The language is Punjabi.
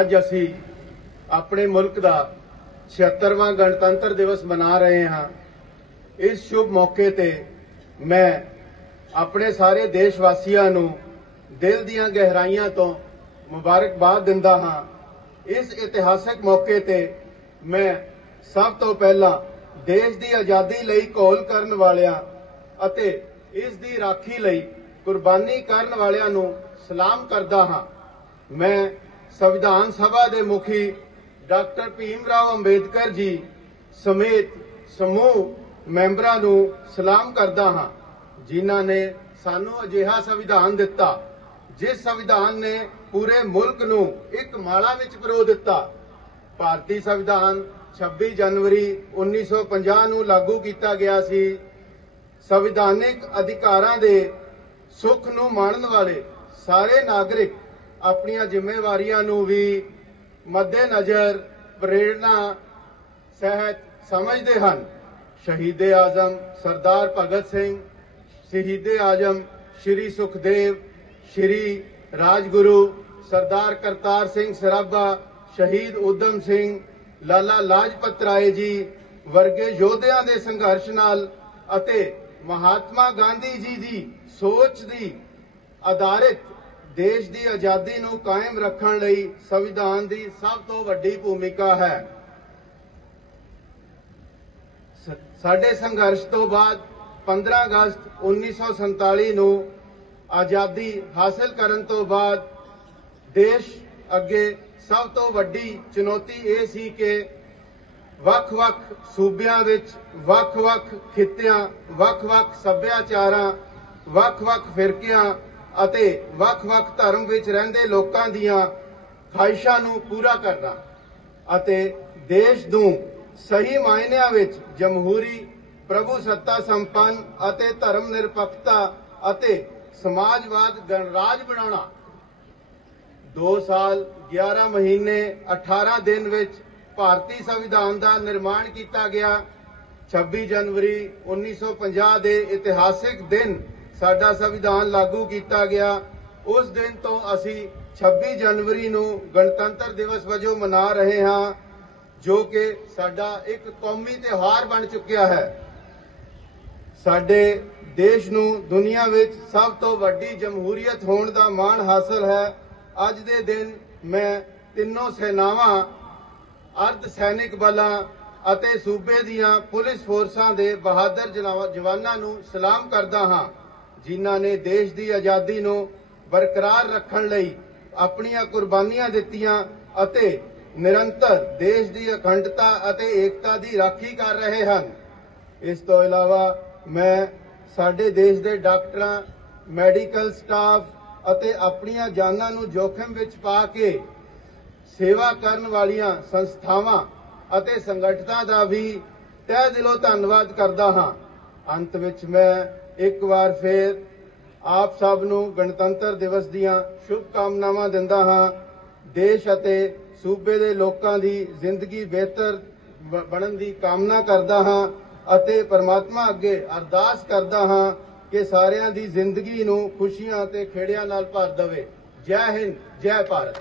ਅੱਜ ਅਸੀਂ ਆਪਣੇ ਮੁਲਕ ਦਾ 76ਵਾਂ ਗਣਤੰਤਰ ਦਿਵਸ ਮਨਾ ਰਹੇ ਹਾਂ। ਇਸ ਸ਼ੁਭ ਮੌਕੇ ਤੇ ਮੈਂ ਆਪਣੇ ਸਾਰੇ ਦੇਸ਼ ਵਾਸੀਆਂ ਨੂੰ ਦਿਲ ਦੀਆਂ ਗਹਿਰਾਈਆਂ ਤੋਂ ਮੁਬਾਰਕਬਾਦ ਦਿੰਦਾ ਹਾਂ। ਇਸ ਇਤਿਹਾਸਕ ਮੌਕੇ ਤੇ ਮੈਂ ਸਭ ਤੋਂ ਪਹਿਲਾਂ ਦੇਸ਼ ਦੀ ਆਜ਼ਾਦੀ ਲਈ ਘੋਲ ਕਰਨ ਵਾਲਿਆਂ ਅਤੇ ਇਸ ਦੀ ਰਾਖੀ ਲਈ ਕੁਰਬਾਨੀ ਕਰਨ ਵਾਲਿਆਂ ਨੂੰ ਸਲਾਮ ਕਰਦਾ ਹਾਂ। ਮੈਂ ਸੰਵਿਧਾਨ ਸਭਾ ਦੇ ਮੁਖੀ ਡਾਕਟਰ ਭੀਮ ਰਾਓ ਅੰਬੇਦਕਰ ਜੀ ਸਮੇਤ ਸਮੂਹ ਮੈਂਬਰਾਂ ਨੂੰ ਸਲਾਮ ਕਰਦਾ ਹਾਂ, ਜਿਨ੍ਹਾਂ ਨੇ ਸਾਨੂੰ ਅਜਿਹਾ ਸੰਵਿਧਾਨ ਦਿੱਤਾ, ਜਿਸ ਸੰਵਿਧਾਨ ਨੇ ਪੂਰੇ ਮੁਲਕ ਨੂੰ ਇੱਕ ਮਾਲਾ ਵਿੱਚ ਪਰੋ ਦਿੱਤਾ। ਭਾਰਤੀ ਸੰਵਿਧਾਨ 26 ਜਨਵਰੀ 1950 ਨੂੰ ਲਾਗੂ ਕੀਤਾ ਗਿਆ ਸੀ। ਸੰਵਿਧਾਨਿਕ ਅਧਿਕਾਰਾਂ ਦੇ ਸੁੱਖ ਨੂੰ ਮਾਣਨ ਵਾਲੇ ਸਾਰੇ ਨਾਗਰਿਕ ਆਪਣੀਆਂ ਜ਼ਿੰਮੇਵਾਰੀਆਂ ਨੂੰ ਵੀ ਮੱਦੇਨਜ਼ਰ ਪ੍ਰੇਰਣਾ ਸਹਿਤ ਸਮਝਦੇ ਹਨ। ਸ਼ਹੀਦੇ ਆਜ਼ਮ ਸਰਦਾਰ ਭਗਤ ਸਿੰਘ, ਸ਼ਹੀਦੇ ਆਜ਼ਮ ਸ਼੍ਰੀ ਸੁਖਦੇਵ, ਸ਼੍ਰੀ ਰਾਜਗੁਰੂ ਸਰਦਾਰ ਕਰਤਾਰ ਸਿੰਘ ਸਰਾਭਾ, ਸ਼ਹੀਦ ਉਦਮ ਸਿੰਘ, ਲਾਲਾ ਲਾਜਪਤ ਰਾਏ ਜੀ ਵਰਗੇ ਯੋਧਿਆਂ ਦੇ ਸੰਘਰਸ਼ ਨਾਲ ਅਤੇ ਮਹਾਤਮਾ ਗਾਂਧੀ ਜੀ ਦੀ ਸੋਚ ਦੀ ਆਧਾਰਿਤ ਦੇਸ਼ ਦੀ ਆਜ਼ਾਦੀ ਨੂੰ ਕਾਇਮ ਰੱਖਣ ਲਈ ਸੰਵਿਧਾਨ ਦੀ ਸਭ ਤੋਂ ਵੱਡੀ ਭੂਮਿਕਾ ਹੈ। ਸਾਡੇ ਸੰਘਰਸ਼ ਤੋਂ ਬਾਅਦ 15 ਅਗਸਤ 1947 ਨੂੰ ਆਜ਼ਾਦੀ ਹਾਸਲ ਕਰਨ ਤੋਂ ਬਾਅਦ ਦੇਸ਼ ਅੱਗੇ ਸਭ ਤੋਂ ਵੱਡੀ ਚੁਣੌਤੀ ਇਹ ਸੀ ਕਿ ਵੱਖ-ਵੱਖ ਸੂਬਿਆਂ ਵਿੱਚ ਵੱਖ-ਵੱਖ ਖਿੱਤਿਆਂ, ਵੱਖ-ਵੱਖ ਸੱਭਿਆਚਾਰਾਂ, ਵੱਖ-ਵੱਖ ਫਿਰਕਿਆਂ ਅਤੇ ਵੱਖ-ਵੱਖ ਧਰਮ ਵਿੱਚ ਰਹਿੰਦੇ ਲੋਕਾਂ ਦੀਆਂ ਖਾਹਿਸ਼ਾਂ ਨੂੰ ਪੂਰਾ ਕਰਨਾ ਅਤੇ ਦੇਸ਼ ਨੂੰ ਸਹੀ ਮਾਇਨਿਆਂ ਵਿੱਚ ਜਮਹੂਰੀ, ਪ੍ਰਭੂ ਸੱਤਾ ਸੰਪੰਨ ਅਤੇ ਧਰਮ ਨਿਰਪੱਖਤਾ ਅਤੇ ਸਮਾਜਵਾਦ ਗਣਰਾਜ ਬਣਾਉਣਾ। 2 ਸਾਲ 11 ਮਹੀਨੇ 18 ਦਿਨ ਵਿੱਚ ਭਾਰਤੀ ਸੰਵਿਧਾਨ ਦਾ ਨਿਰਮਾਣ ਕੀਤਾ ਗਿਆ। 26 ਜਨਵਰੀ 1950 ਦੇ ਇਤਿਹਾਸਿਕ ਦਿਨ ਸਾਡਾ ਸੰਵਿਧਾਨ ਲਾਗੂ ਕੀਤਾ ਗਿਆ। ਉਸ ਦਿਨ ਤੋਂ ਅਸੀਂ 26 ਜਨਵਰੀ ਨੂੰ ਗਣਤੰਤਰ ਦਿਵਸ ਵਜੋਂ ਮਨਾ ਰਹੇ ਹਾਂ, ਜੋ ਕਿ ਸਾਡਾ ਇੱਕ ਕੌਮੀ ਤਿਉਹਾਰ ਬਣ ਚੁੱਕਿਆ ਹੈ। ਸਾਡੇ ਦੇਸ਼ ਨੂੰ ਦੁਨੀਆ ਵਿੱਚ ਸਭ ਤੋਂ ਵੱਡੀ ਜਮਹੂਰੀਅਤ ਹੋਣ ਦਾ ਮਾਣ ਹਾਸਲ ਹੈ। ਅੱਜ ਦੇ ਦਿਨ ਮੈਂ ਤਿੰਨੋਂ ਸੈਨਾਵਾਂ, ਅਰਧ ਸੈਨਿਕ ਬਲਾਂ ਅਤੇ ਸੂਬੇ ਦੀਆਂ ਪੁਲਿਸ ਫੋਰਸਾਂ ਦੇ ਬਹਾਦਰ ਜਨਾਵਾ- ਜਵਾਨਾਂ ਨੂੰ ਸਲਾਮ ਕਰਦਾ ਹਾਂ। ਜਿਨ੍ਹਾਂ ਨੇ ਦੇਸ਼ ਦੀ ਆਜ਼ਾਦੀ ਨੂੰ ਬਰਕਰਾਰ ਰੱਖਣ ਲਈ ਆਪਣੀਆਂ ਕੁਰਬਾਨੀਆਂ ਦਿੱਤੀਆਂ ਅਤੇ ਨਿਰੰਤਰ ਦੇਸ਼ ਦੀ ਅਖੰਡਤਾ ਅਤੇ ਏਕਤਾ ਦੀ ਰਾਖੀ ਕਰ ਰਹੇ ਹਨ। ਇਸ ਤੋਂ ਇਲਾਵਾ ਮੈਂ ਸਾਡੇ ਦੇਸ਼ ਦੇ ਡਾਕਟਰਾਂ, ਮੈਡੀਕਲ ਸਟਾਫ ਅਤੇ ਆਪਣੀਆਂ ਜਾਨਾਂ ਨੂੰ ਜੋਖਮ ਵਿੱਚ ਪਾ ਕੇ ਸੇਵਾ ਕਰਨ ਵਾਲੀਆਂ ਸੰਸਥਾਵਾਂ ਅਤੇ ਸੰਗਠਨਾਂ ਦਾ ਵੀ ਤਹਿ ਦਿਲੋਂ ਧੰਨਵਾਦ ਕਰਦਾ ਹਾਂ। ਅੰਤ ਵਿੱਚ ਮੈਂ ਇੱਕ ਵਾਰ ਫੇਰ ਆਪ ਸਭ ਨੂੰ ਗਣਤੰਤਰ ਦਿਵਸ ਦੀਆਂ ਸ਼ੁਭ ਕਾਮਨਾਵਾਂ ਦਿੰਦਾ ਹਾਂ। ਦੇਸ਼ ਅਤੇ ਸੂਬੇ ਦੇ ਲੋਕਾਂ ਦੀ ਜ਼ਿੰਦਗੀ ਬਿਹਤਰ ਬਣਨ ਦੀ ਕਾਮਨਾ ਕਰਦਾ ਹਾਂ ਅਤੇ ਪਰਮਾਤਮਾ ਅੱਗੇ ਅਰਦਾਸ ਕਰਦਾ ਹਾਂ ਕਿ ਸਾਰਿਆਂ ਦੀ ਜ਼ਿੰਦਗੀ ਨੂੰ ਖੁਸ਼ੀਆਂ ਤੇ ਖੇੜਿਆਂ ਨਾਲ ਭਰ ਦੇਵੇ। ਜੈ ਹਿੰਦ, ਜੈ ਭਾਰਤ।